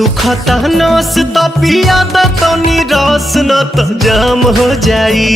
सुखता नस त पिया द तनी रस न त जाम हो जाई।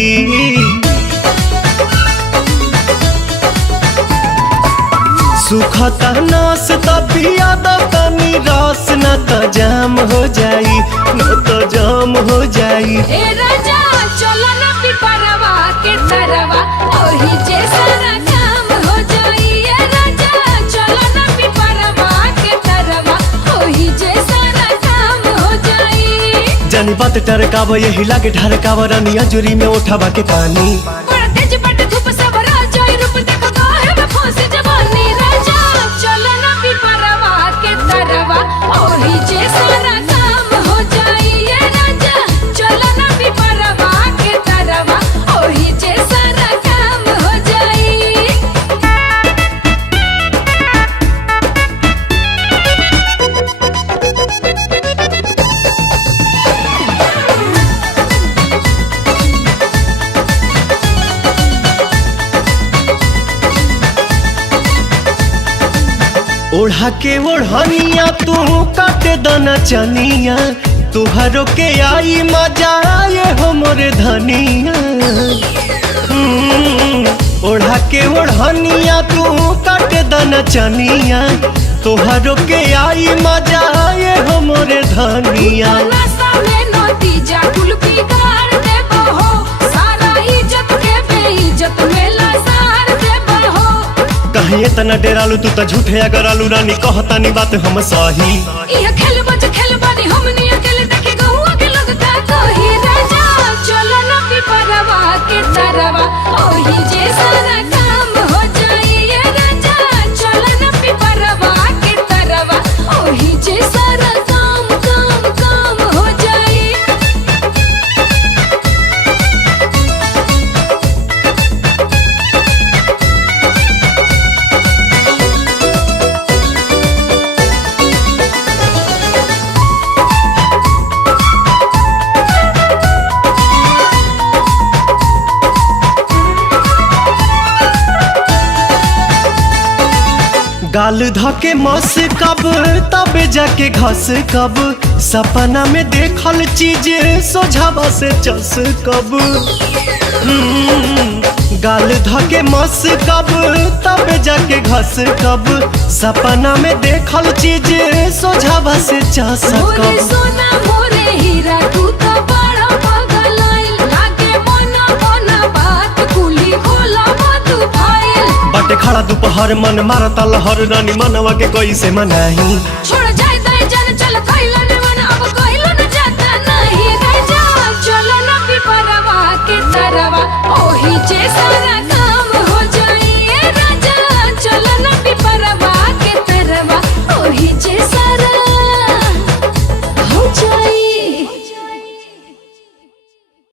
सुखता नस त पिया द तनी रस न त जाम हो जाई, न त जाम हो जाई। ए राजा चलो ना पिपरवा के तरवा ओही जे सारा काम हो जाई। ए राजा चलो ना पिपरवा के तरवा ओही जे सारा काम हो जाई। जानी बात टरकाव यही लागे ढरकाव रानिया जुरी में उठावा के पानी। बड़ा तेज बट धूप सब राजा रूप देखो काहे में फंसी जवानी। राजा चलो ना पिपरवा के तरवा ओही जे सारा काम हो जाई। ए राजा चलो ना पिपरवा के तरवा ओही जे सारा काम हो जाई। ओढ़ा के ओढ़निया तू काटे दना चनिया, तुहरो के आई मजा आए हो मोरे धनिया। ओढ़ा के ओढ़निया तू काटे दना चनिया, तुहरो के आई मजा आए हो मोरे धनिया। नशा में नतीजा कुल बिगाड़ देबो हो, सारा इज्जत के बेइज्जत में लसार देबो हो। कहीं इतना डेरालू तू तो झूठे अगर आलू रानी कहतानी बात हम सही। यह खेल बच खेल बानी हमनी अकेले देखे गहुआ के लोग का कही। राजा चलो ना पिपरवा के तरवा ओही जे सारा काम हो जाई। ए राजा चलो ना पिपरवा के तरवा ओही जे सारा काम काम काम हो जाई। गाल धके मस कब तबे जाके घस कब, सपना में देखल चीज सोझावा से चस कब। गाल धके मस कब तबे जाके घस कब, सपना में देखल चीज सोझावा से चस मोरे कब। सोना मोरे हीरा तू तो बड़ा पागल आइल, लागे मना मना बात कुली खोला तू फाइल। बाटे खड़ा दोपहर मन मारता लहर रानी मनवा के कैसे मनाही। छोड़ जाए दाई जान चल कइला ने मन अब कइला न जाता नहीं। राजा चलो ना पिपरवा के तरवा ओही जे सारा